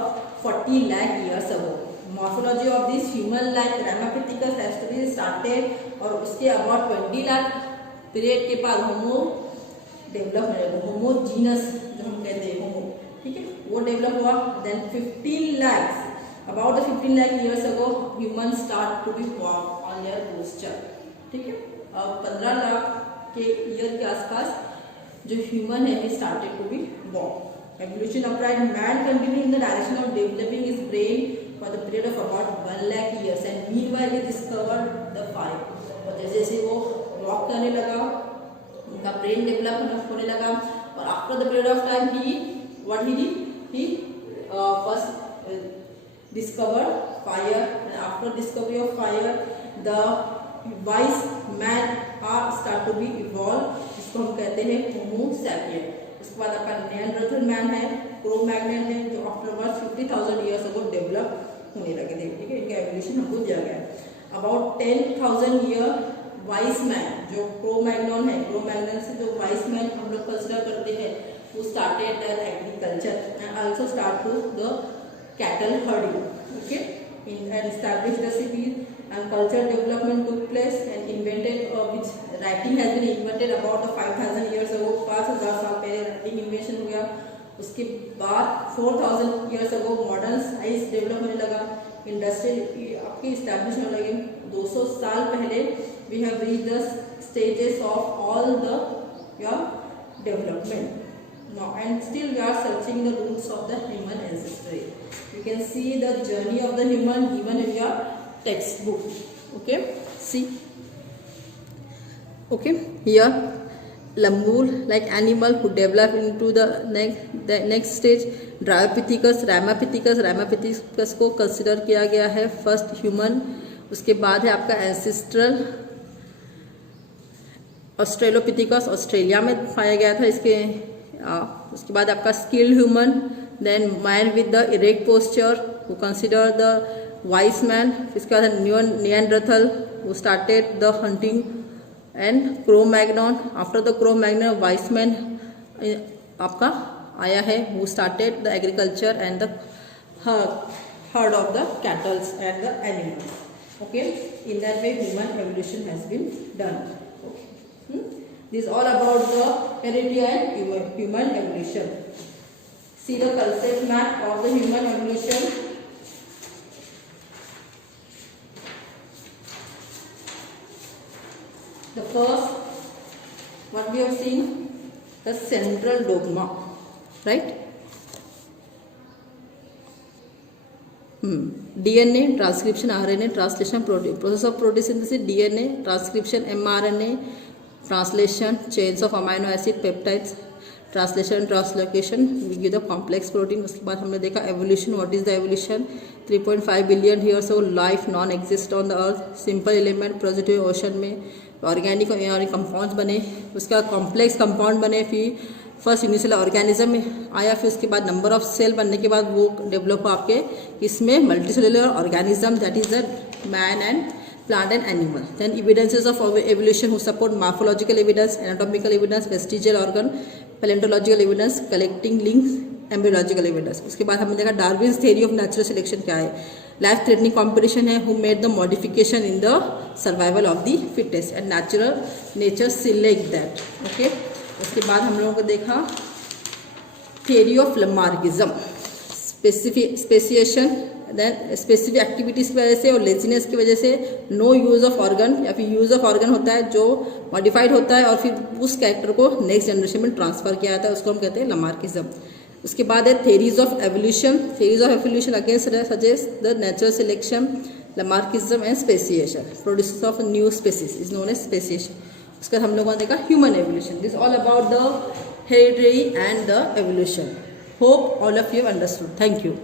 40 lakh years ago. Morphology of this human like Ramapithecus has to be started और उसके अबाउट 20 लाख पीरियड के बाद होमो डेवलप होने लगा, होमोजीनस जो हम कहते हैं होमो, ठीक है, वो डेवलप हुआ। Then 15 lakh about the 15 lakh years ago human start to be walk on their posture. ठीक है, अब 15 लाख के ईयर के आसपास जो ह्यूमन है he started to be walk। Evolution upright man continued in the direction of developing his brain for the period of about 1 lakh years and meanwhile he discovered the fire। और जैसे जैसे वो walk करने लगा उनका brain develop होने लगा और after the period of time he first discovered fire and after discovery of fire the wise man are start to be evolved, इसको हम कहते हैं होमो सैपियन। उसके बाद आपका निएंडरथल मैन है, क्रो-मैग्नन है जो after about 50,000 years ago develop होने लगे थे। ठीक है, इनका एवोल्यूशन हमको दिया गया है। अबाउट 10,000 ईयर वाइस मैन जो क्रो-मैग्नन है, क्रो-मैग्नन से जो वाइस मैन हम लोग कंसिडर करते हैं वो started their agriculture and also start to the cattle herding. Okay, and established the cities and cultural development took place and invented which writing has been invented about the 5,000 years ago। 5,000 साल पहले writing invention हुआ। उसके बाद 4,000 years ago modern science develop होने लगा, industrial आपकी establish होने लगे। 200 साल पहले we have reached the stages of all the your development now and still we are searching the roots of the human ancestry। You can see the journey of the human given in your textbook. Okay, see. Okay, here Lambool, like animal who develop into the next stage. Dryopithecus, Ramapithecus को consider किया गया है first human. उसके बाद है आपका ancestral Australopithecus, Australia में पाया गया था इसके. उसके बाद आपका skilled human, then man with the erect posture who consider the wise man. इसके बाद Neanderthal who started the hunting, and Cro Magnon. After the Cro Magnon wise man आपका आया है who started the agriculture and the herd of the cattles and the animals. Okay, in that way human evolution has been done. This is all about the heredity and human evolution. See the concept map of the human evolution. The first, what we have seen, the central dogma, right? DNA, transcription, RNA, translation, process of protein synthesis, DNA, transcription, mRNA, translation, chains of amino acid, peptides, translation, translocation, we give the complex protein. उसके बाद हमने देखा evolution. What is the evolution? 3.5 billion years old life non exist on the earth. simple element प्रोजेटिव ocean में organic compounds बने, उसका complex compound बने, फिर फर्स्ट इनिशियल ऑर्गेनिज्म में आया, फिर उसके बाद नंबर ऑफ सेल बनने के बाद वो डेवलप आपके इसमें multicellular organism, that is the man and plant and animal. Then evidences of evolution who support morphological evidence, anatomical evidence, vestigial organ, paleontological evidence, collecting links, embryological evidence. उसके बाद हमने देखा Darwin's theory of natural selection क्या है. Life threatening competition है, who made the modification in the survival of the fittest and nature select that. Okay, उसके बाद हम लोगों को देखा theory of Lamarckism, speciation, then specific activities की वजह से और लेजीनेस की वजह से नो यूज़ ऑफ ऑर्गन, या फिर यूज़ ऑफ ऑर्गन होता है जो मॉडिफाइड होता है और फिर उस कैरेक्टर को नेक्स्ट जनरेशन में ट्रांसफर किया जाता है, उसको हम कहते हैं लमार्किज्म. उसके बाद है theories of evolution. Theories of evolution again suggest the natural selection, Lamarckism and speciation. Produce of new species is known as speciation. उसके बाद हम लोगों ने देखा human evolution. This all about the heredity and the evolution. Hope all of you understood. Thank you.